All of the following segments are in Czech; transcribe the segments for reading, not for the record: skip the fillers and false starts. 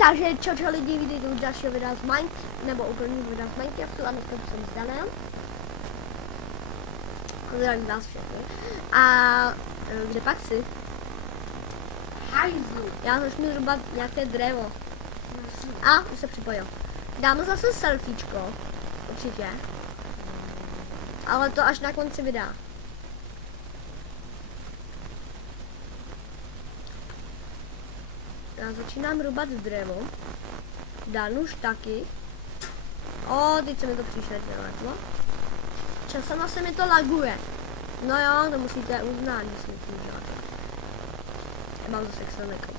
Takže čo lidi, vidíte u dalšího videa z Minecraftu, nebo u prvního videa z Minecraftu a dneska jsem s Danem. Zdravím vás všechny. A kde pak jsi? Hajzlu. Já začnu rubat nějaké dřevo. A už se připojil. Dáme zase selfiečko. Určitě. Ale to až na konci videa. Já začínám rubat dřevo. Dan už taky. Teď se mi to příšerně letlo. Časem se mi to laguje. No jo, to musíte uznat, myslím, že to. Já mám zase extra neklik.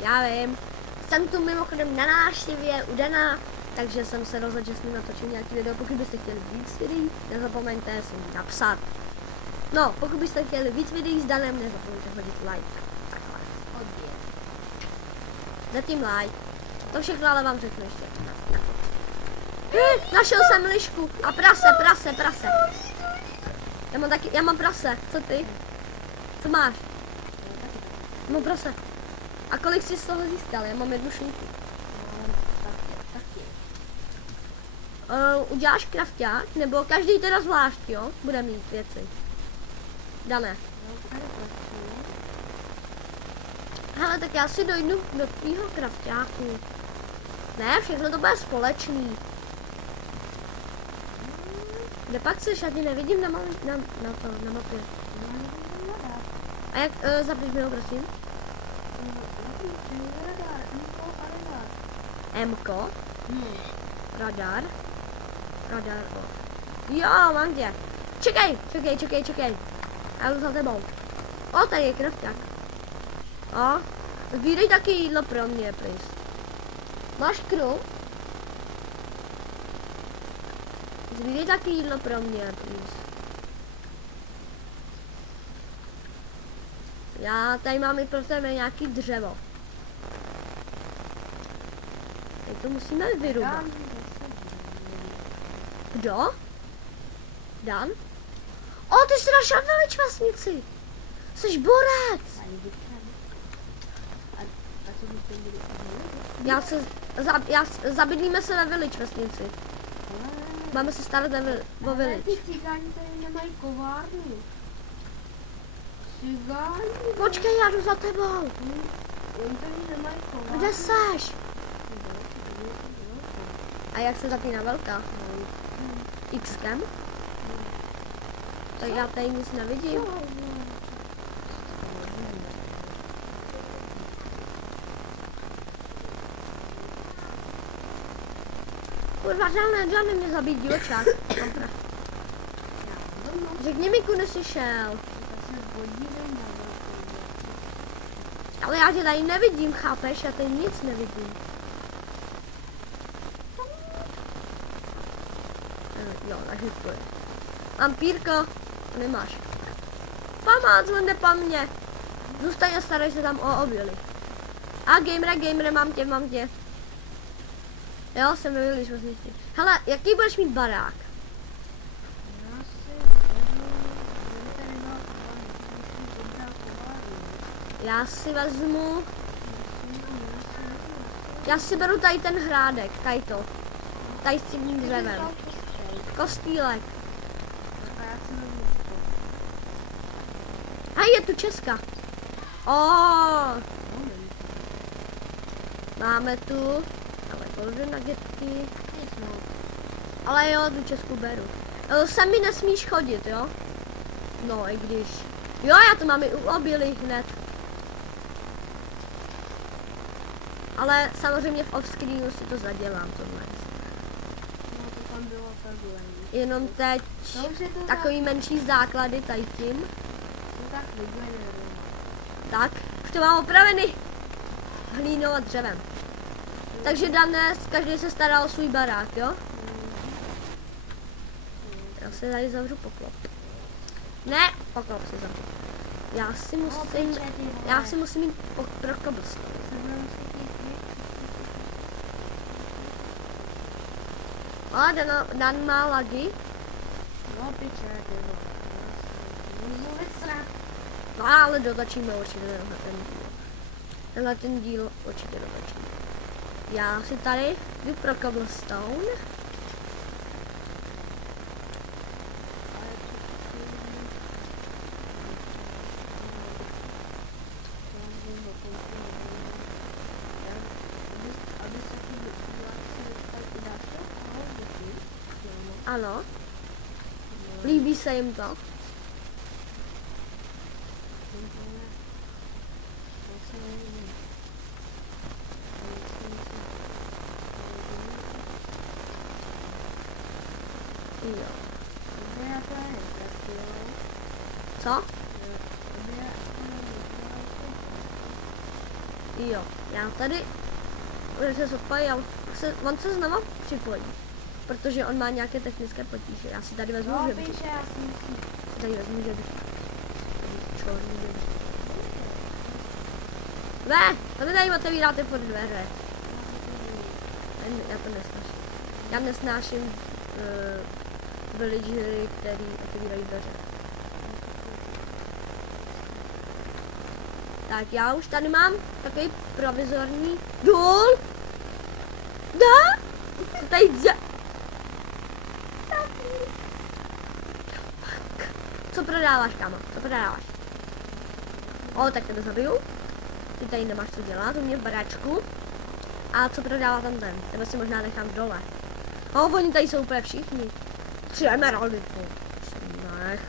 Já vím. Jsem tu mimochodem na návštěvě u Dana, takže jsem se rozhodl, že s ním natočím nějaký video. Pokud byste chtěli víc videí, nezapomeňte si napsat. No, pokud byste chtěli víc videí s Danem, nezapomeňte hodit like. Takhle. Zatím like. To všechno ale vám řeknu ještě. Našel jsem lišku a prase. Já mám prase. Co ty? Co máš? Mám prase. A kolik jsi z toho získal? Já mám jednu šunku. Uděláš krafťák? Nebo každý teda zvlášť, jo? Bude mít věci. Dané. Hele, tak já si dojdu do tvýho krafťáku. Ne, všechno to bude společný. Kde pak jsi? Já tě nevidím na mapě. A jak, zapiš mi ho, prosím? Mko? Radar. Jo, mám tě. Čekej. Já jdu za tebou. Tady je krafťák. Sbírej taky jídlo pro mě, please. Máš kruh? Sbírej taky jídlo pro mě, please. Já tady mám i pro tebe nějaký dřevo. Teď to musíme vyrubat. Kdo? Dan? Ty jsi našel velič vesnici. Jsi borec. Zabydlíme se ve village vesnici. Máme se starat o village. Ty cigáni tady nemají kovárnu. Cigáni. Počkej, já jdu za tebou. Oni tady nemají kovárnu. Kde seš? A jak se zapíná velká? X-kem? Tak já tady nic nevidím. Kurva, žádný mě zabít divočák. Řekni mi, kudy jsi šel. Ale já tě tady nevidím, chápeš? Já tady nic nevidím. Jo, takže to je. Mám pírko, to nemáš. Pomoc, on jde po mně. Zůstaň a starej se tam o obilí. A gamere, mám tě. Jo, jsem nevěděl, že vlastně. Hele, jaký budeš mít barák? Já si vezmu. Já si beru tady ten hrádek, tady to. Tady s tím dřevem. Kostýlek. Hej, je tu Česka. Máme tu. Ale golden nuggetky. Ale jo, tu Česku beru. Sem mi nesmíš chodit, jo? No, i když. Jo, já to mám i u obilí hned. Ale samozřejmě v off-screenu si to zadělám, tohle. Jenom teď takový menší základy tady tím. Tak, už to mám opravený hlínou a dřevem. Takže dnes každý se stará o svůj barák, jo? Já se tady zavřu poklop. Ne, poklop si zavřu. Já si musím jít pro kobst. Dan má lagy. No, piče, No ale dotočíme určitě tenhle ten díl. Tenhle ten díl určitě dotočíme. Já si tady jdu pro cobblestone. Ano. Líbí se jim to? Jo. Co? Jo, já tady se zopají, on se znovu připojí, protože on má nějaké technické potíže. Já si tady vezmu žebřík. Tady vezmu žebřík. Čorný žebřík. Ne, to mi tady otevíráte pod dveře. Já to nesnáším. Já nesnáším villagery, který otevírají dveře. Tak já už tady mám takový provizorní důl. Da? Co tady dělá? Co prodáváš, kámo? Co prodáváš? O, tak tebe zabiju. Ty tady nemáš co dělat, u mě v baráčku. A co prodává tam ten? Tebe si možná nechám dole. O, oni tady jsou úplně všichni. 3 emeraldy. Nech.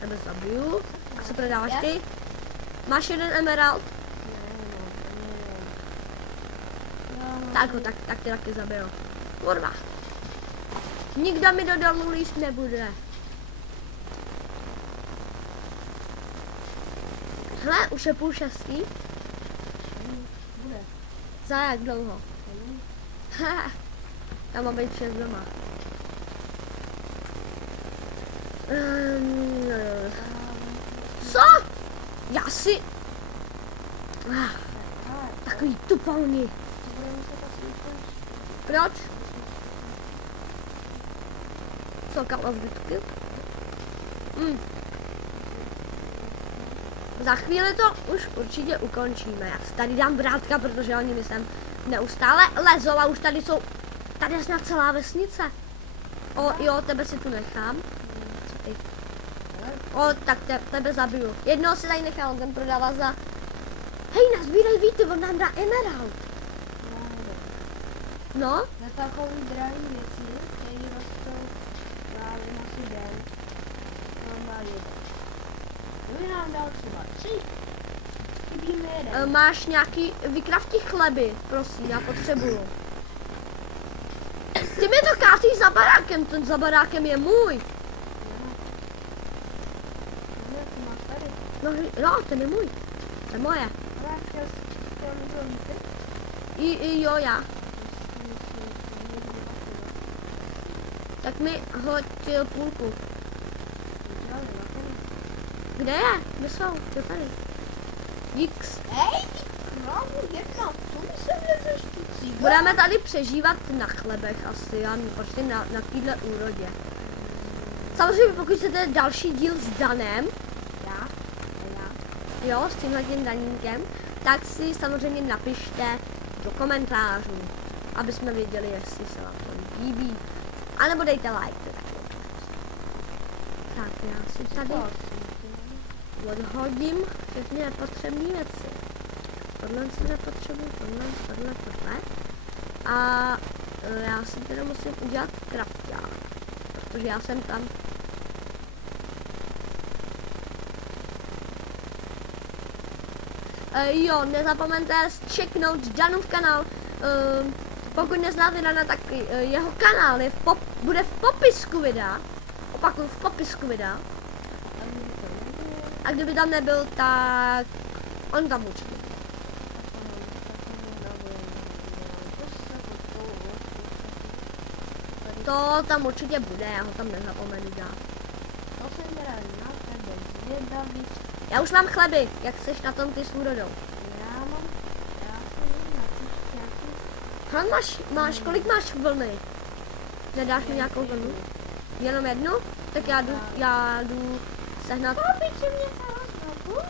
Tebe zabiju. A co prodáváš ty? Máš 1 emerald? Tak ho, tak tě taky zabiju. Kurva. Nikdo mi do domu líst nebude. Hele, už je 5:30. Bude. Za jak dlouho? Já mám být 6 doma. Co? Já si... Takový tupalní. Proč? Co, Call of Duty? Za chvíli to už určitě ukončíme. Já si tady dám vrátka, protože oni mi sem neustále lezou a už tady jsou... Tady je snad celá vesnice. O, jo, tebe si tu nechám. Co ty? O, tak tebe zabiju. Jednoho si tady nechal, on ten prodává za... Hej, nazbírej víty, on nám dá emerald. No? Za takový drahý věci, které rostou právě na si den. Mám dál 1. Kdyby nám dal třeba 3. Chybí mi 1. Máš nějaký vykraftí chleby, prosím, já potřebuju. Ty mi to kázíš za barákem, ten za barákem je můj. No, ten je můj. To je moje. Jo, já. Tak mi hoď půlku. Kde je? Kde jsou? Jo, tady. X. Hej, krávu, 1. Co mi se vlezeš tu cíga? Budeme tady přežívat na chlebech asi a prostě na téhle úrodě. Samozřejmě pokud chcete další díl s Danem, jo, s tímhletím Daníkem, tak si samozřejmě napište do komentářů, aby jsme věděli, jestli se vám to líbí. A nebo dejte like. Tak já si tady odhodím všechny nepotřebné věci. Tohle si nepotřebuji, tohle. A já si teda musím udělat krafťák, protože já jsem tam. Jo, nezapomeňte checknout Danův kanál. Pokud neznáte Dana, tak jeho kanál je bude v popisku videa. Opakuju, v popisku videa. A kdyby tam nebyl, tak on tam určitě. To tam určitě bude, já ho tam nezapomenu dát. Já už mám chleby, jak seš na tom ty s úrodou? Hele, kolik máš vlny? Nedáš mi nějakou vlnu? Jenom jednu? Tak já jdu sehnat, Papiče mě znovu.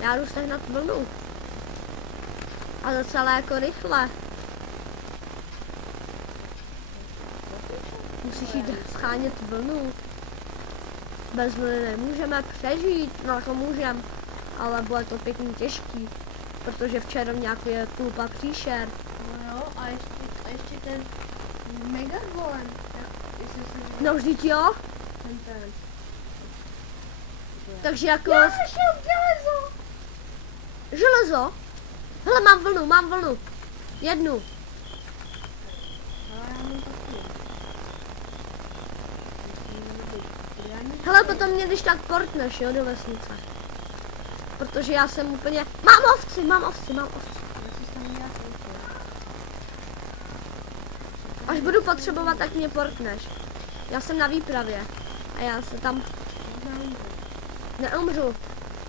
já jdu sehnat vlnu. A docela jako rychle. Musíš jít schánět vlnu. Bez vlny nemůžeme přežít, no jako můžem, ale bude to pěkně těžký, protože v čarovňáku je tlupa příšer. No jo, a ještě ten Megahorn. Tak jestli si No vždyť jo, ten. takže jako Já našel železo. železo. Hele, mám vlnu. Jednu. Ale já mám taky. Hele, potom mě když tak portneš, jo, do vesnice. Protože já jsem úplně, mám ovci. Já si tam nějak učil. Až budu potřebovat, tak mě portneš. Já jsem na výpravě. A já se tam neumřu.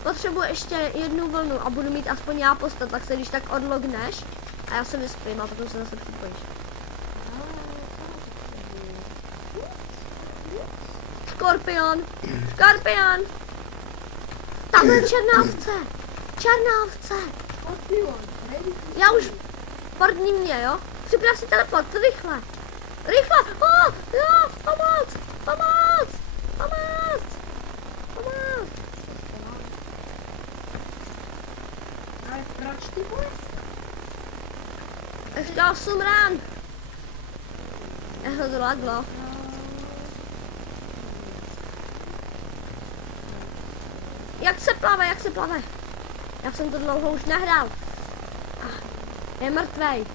Potřebuji ještě jednu vlnu a budu mít aspoň já postat, tak se když tak odlogneš a já se vyspím a potom se zase připojíš. Škorpion! Škorpion! Tam je černá ovce! Černá ovce! Já už portní mě, jo? Připrav si teleport, rychle! Rychle! Oh, jo, pomoc! Pomoc! Pomoc! Pomoc! Ale proč ty bolest? Ještě 8 rán! Jak to laglo? Jak se plave? Já jsem to dlouho už nehrál. Je mrtvej.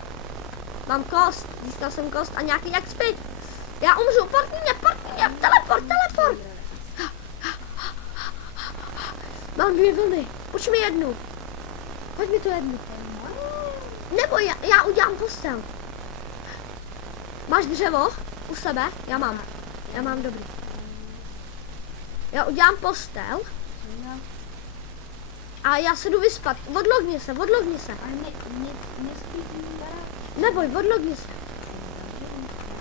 Mám kost, získal jsem kost a nějaký jak spit. Já umřu, portní mě, teleport. Mám 2 vlny, už mi jednu. Hoď mi tu jednu. Nebo já udělám postel. Máš dřevo u sebe? Já mám dobrý. Já udělám postel. A já se jdu vyspat. Odlogni se. Neboj, odlogni se.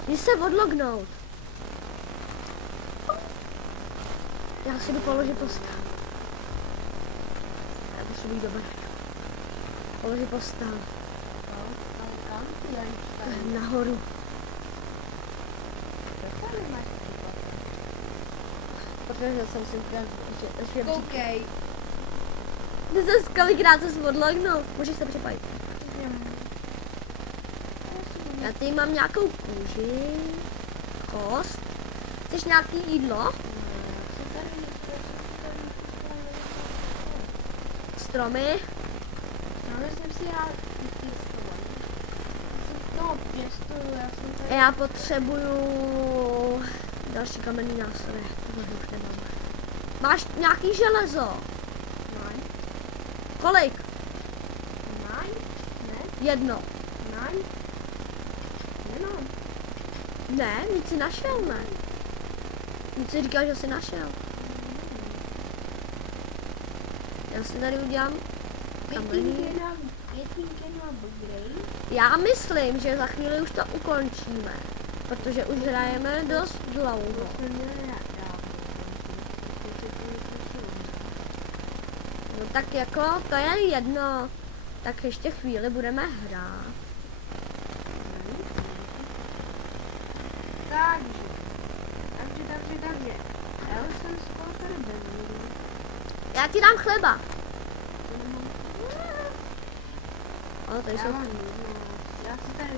Jdi se odlognout. Já si jdu položit postel. Já potřebuji dobré. Položit postel. Nahoru. Protože jsem si že Koukej. ty se kolikrát se odlognul. Můžeš se připojit. Já tady mám nějakou kůži, kost. Chceš nějaký jídlo? Stromy. Já potřebuju další kamenný nástroje. Tohle už nemám. Máš nějaký železo? Kolik? Jedno. Ne, nic si našel, ne? Nic si říkal, že jsi našel. Já si tady udělám kamenný. Já myslím, že za chvíli už to ukončíme. Protože už hrajeme dost dlouho. No tak jako, to je jedno. Tak ještě chvíli budeme hrát. Takže. Já už jsem skoro tady byl. Já ti dám chleba. O, tady jsou... Já si tady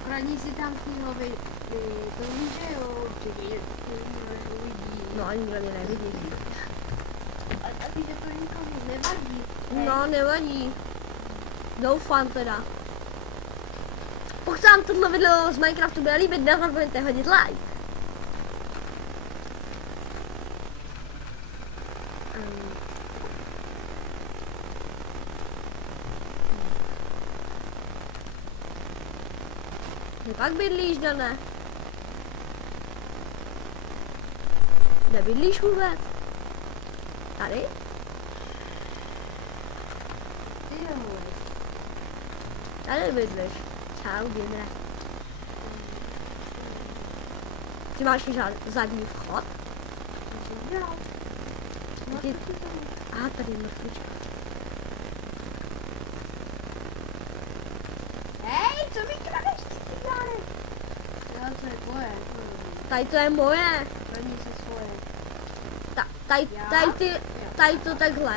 ukradni si tam knihový, to víš, že jo, určitě, uvidí. No, ani nikdo mě nevidí. A ty, že to nikomu nevadí. No, nevadí. Doufám teda. Pokud se vám tohle video z Minecraftu bude líbit, nezapomeňte hodit like. Kde pak bydlíš, Dané? Kde bydlíš vůbec? Tady? Tady bydlíš. Čau, Dimre. Ty máš zadní vchod? To jsem dělal. No, Ty- to tam. Aha, tady je mrtvička. Hej, co mi kradeš, ty cigány? Jo, to je tvoje. Tady to je moje. První se svoje. Tady to takhle.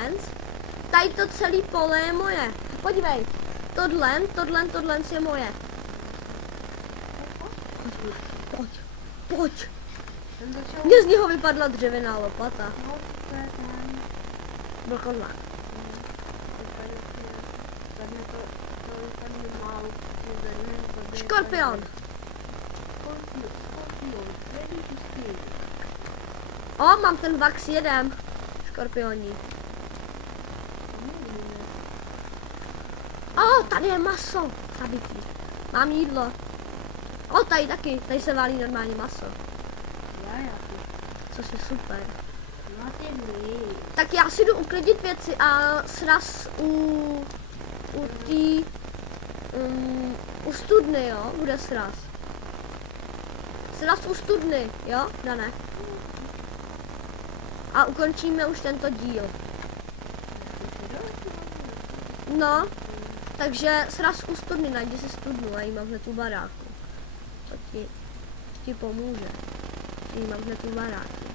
Tady to celý pole je moje. Podívej. Tohle je moje. Pojď. Ten začal... Mně z něho vypadla dřevěná lopata. No, to je ten... Blkodla. Škorpion. O, mám ten vax jedem. Škorpioní. O, tady je maso. Zabitý. Mám jídlo. O, tady taky. Tady se válí normálně maso. Což je super. Tak já si jdu uklidit věci a sraz u studny, jo? Bude sraz. Sraz u studny, jo, Dané? A ukončíme už tento díl. No, takže sraz u studny, najdi si studnu a jí mám hned tu baráku. To ti pomůže. Jí mám hned tu baráku.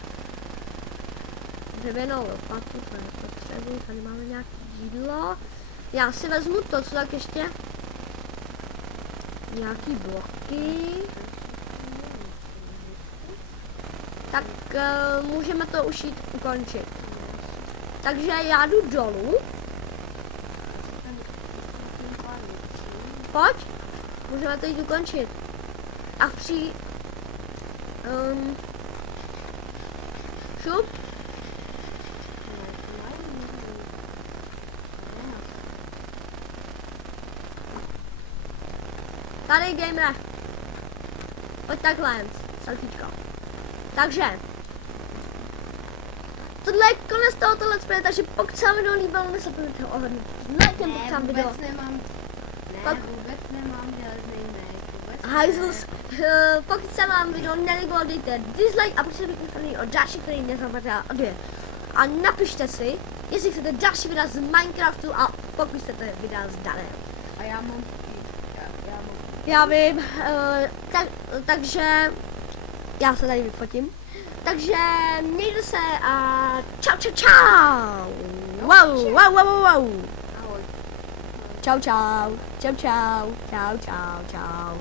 Dřevěnou lopatu, to nepotřebuji, tady máme nějaké jídlo. Já si vezmu to, co tak ještě. Nějaký bloky. Tak můžeme to už jít ukončit. Takže já jdu dolů. Pojď. Můžeme to jít ukončit. A šup. Tady gamere. Pojď takhle, selfiečko. Takže. Tohle je konec tohoto let's play, takže pokud se vám video líbilo, nezapomeňte ohodnotit lajkem, pokud se vám video. Vůbec nemám žádný ne. Hajzls, pokud se vám video nelíbilo, dejte dislike a prosím vykušený od další, který nezapomeňte odběr. A napište si, jestli chcete další videa z Minecraftu a pokud chcete videa z Danem. A já mám Já vím, takže já se tady vyfotím. Takže mějte se a čau, čau, čau. Wow. ahoj. Čau, čau, čau, čau, čau, čau, čau.